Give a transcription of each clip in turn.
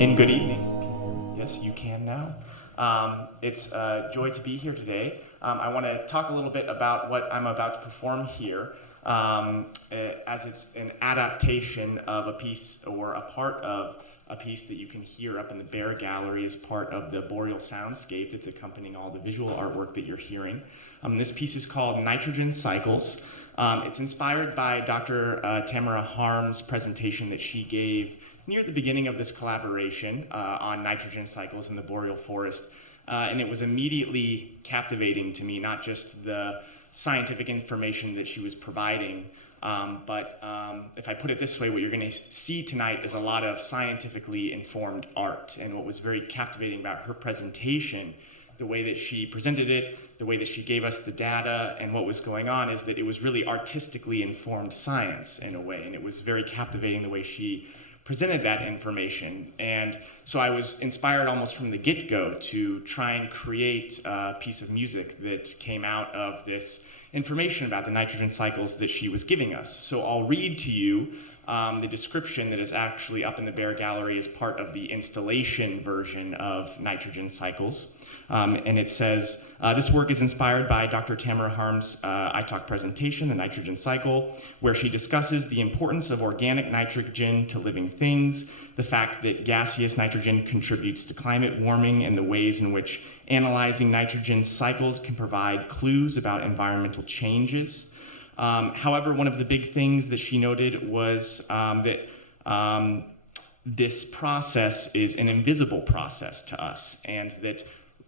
And good evening. Yes, you can now. It's a joy to be here today. I want to talk a little bit about what I'm about to perform here, as it's an adaptation of a piece or a part of a piece that you can hear up in the Bear Gallery as part of the Boreal soundscape that's accompanying all the visual artwork that you're hearing. This piece is called Nitrogen Cycles. It's inspired by Dr. Tamara Harms' presentation that she gave near the beginning of this collaboration on nitrogen cycles in the boreal forest. And it was immediately captivating to me, not just the scientific information that she was providing, but if I put it this way, what you're going to see tonight is a lot of scientifically informed art. And what was very captivating about her presentation, the way that she presented it, the way that she gave us the data and what was going on, is that it was really artistically informed science in a way. And it was very captivating the way she presented that information. And so I was inspired almost from the get-go to try and create a piece of music that came out of this information about the nitrogen cycles that she was giving us. So I'll read to you the description that is actually up in the Bear Gallery as part of the installation version of nitrogen cycles. And it says, this work is inspired by Dr. Tamara Harms' ITOC presentation, The Nitrogen Cycle, where she discusses the importance of organic nitrogen to living things, the fact that gaseous nitrogen contributes to climate warming, and the ways in which analyzing nitrogen cycles can provide clues about environmental changes. However, one of the big things that she noted was that this process is an invisible process to us, and that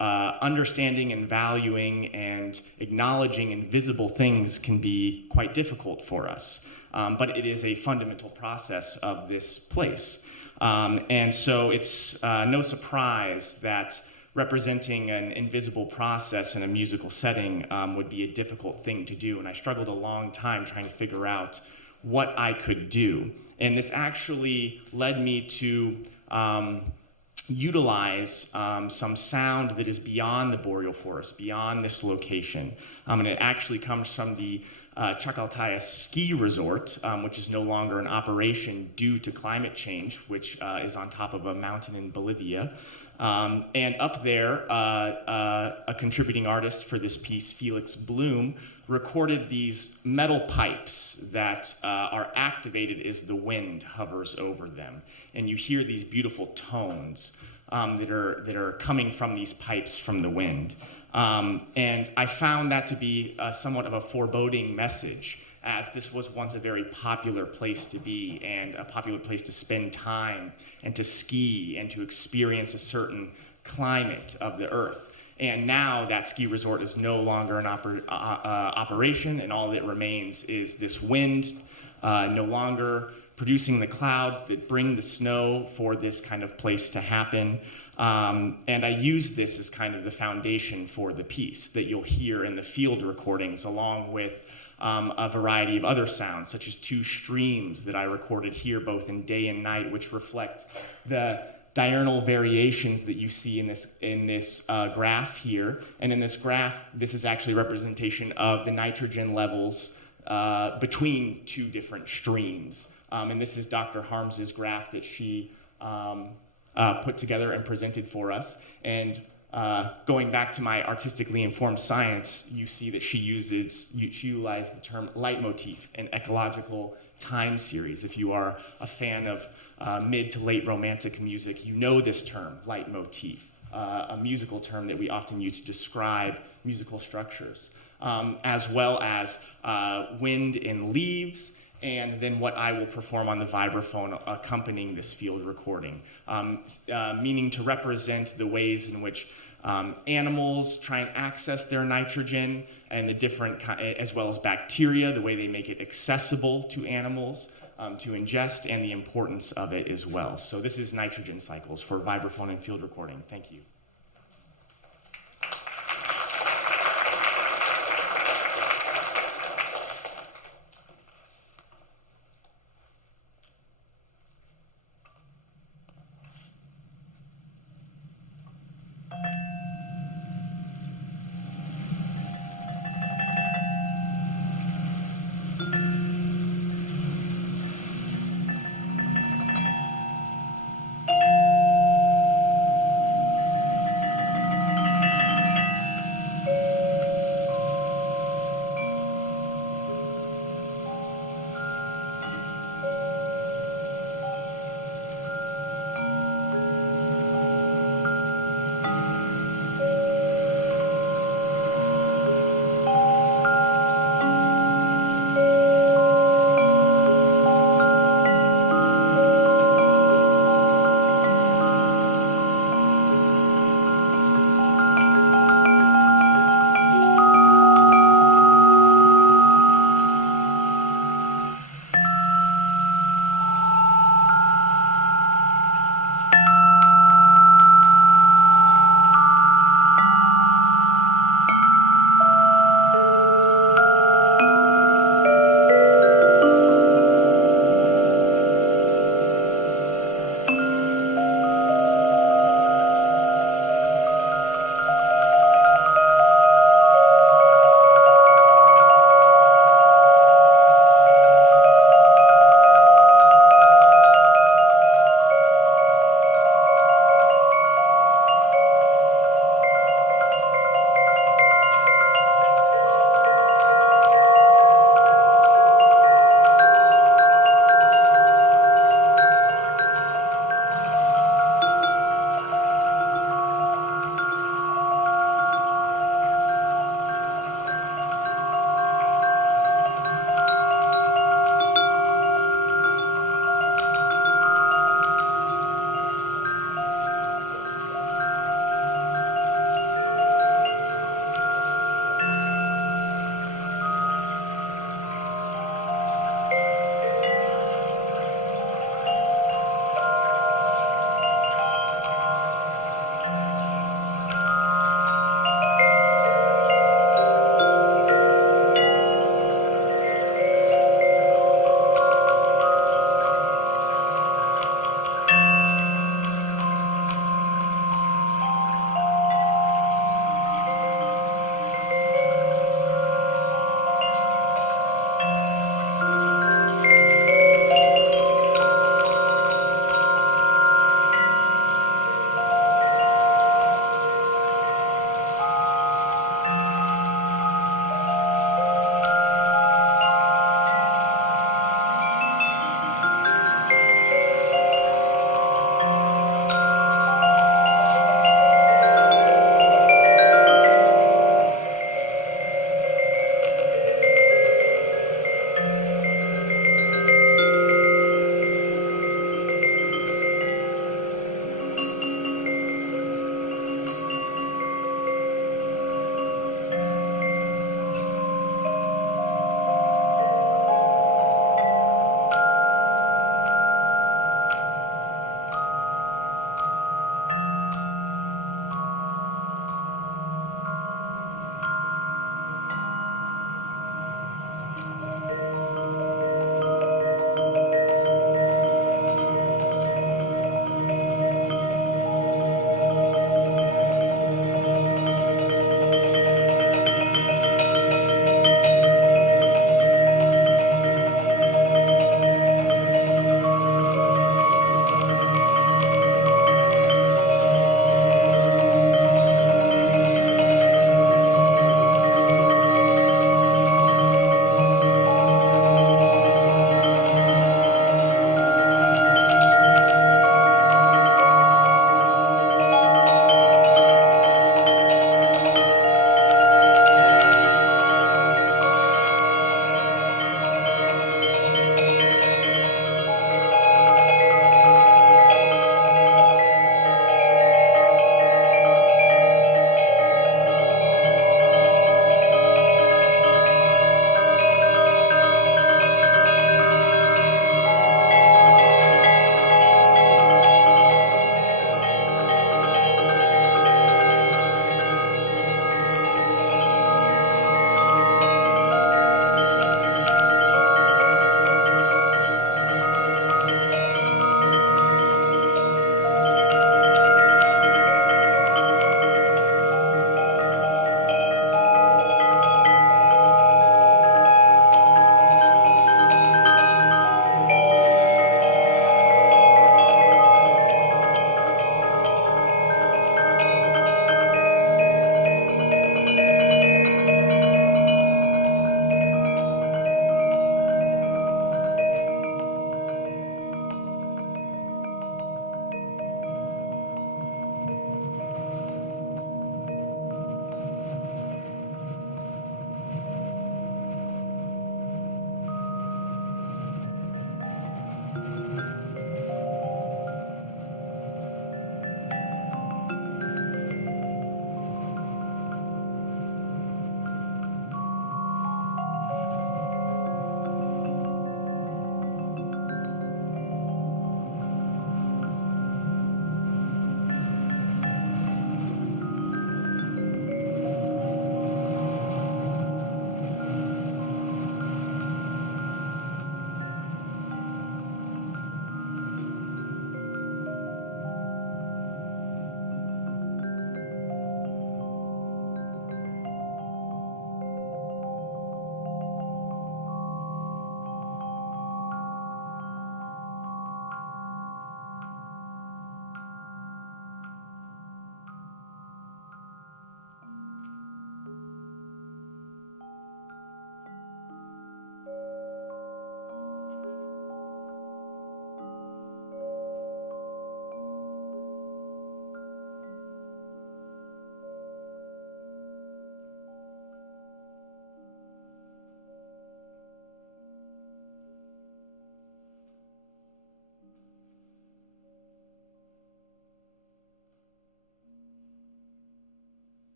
understanding and valuing and acknowledging invisible things can be quite difficult for us. But it is a fundamental process of this place. And so it's no surprise that representing an invisible process in a musical setting would be a difficult thing to do. And I struggled a long time trying to figure out what I could do. And this actually led me to utilize some sound that is beyond the boreal forest, beyond this location. And it actually comes from the Chacaltaya ski resort, which is no longer in operation due to climate change, which is on top of a mountain in Bolivia. And up there, a contributing artist for this piece, Felix Bloom, recorded these metal pipes that are activated as the wind hovers over them. And you hear these beautiful tones that are coming from these pipes from the wind. And I found that to be somewhat of a foreboding message, as this was once a very popular place to be and a popular place to spend time and to ski and to experience a certain climate of the earth. And now that ski resort is no longer in operation, and all that remains is this wind no longer producing the clouds that bring the snow for this kind of place to happen. And I used this as kind of the foundation for the piece that you'll hear in the field recordings, along with a variety of other sounds, such as two streams that I recorded here both in day and night, which reflect the diurnal variations that you see in this graph here. And in this graph, this is actually a representation of the nitrogen levels between two different streams. And this is Dr. Harms's graph that she put together and presented for us. And going back to my artistically informed science, you see that she utilized the term leitmotif, an ecological time series. If you are a fan of mid to late romantic music, you know this term, leitmotif, a musical term that we often use to describe musical structures, as well as wind in leaves, and then what I will perform on the vibraphone accompanying this field recording, meaning to represent the ways in which animals try and access their nitrogen, and the different, as well as bacteria, the way they make it accessible to animals to ingest, and the importance of it as well. So this is Nitrogen Cycles for vibraphone and field recording. Thank you.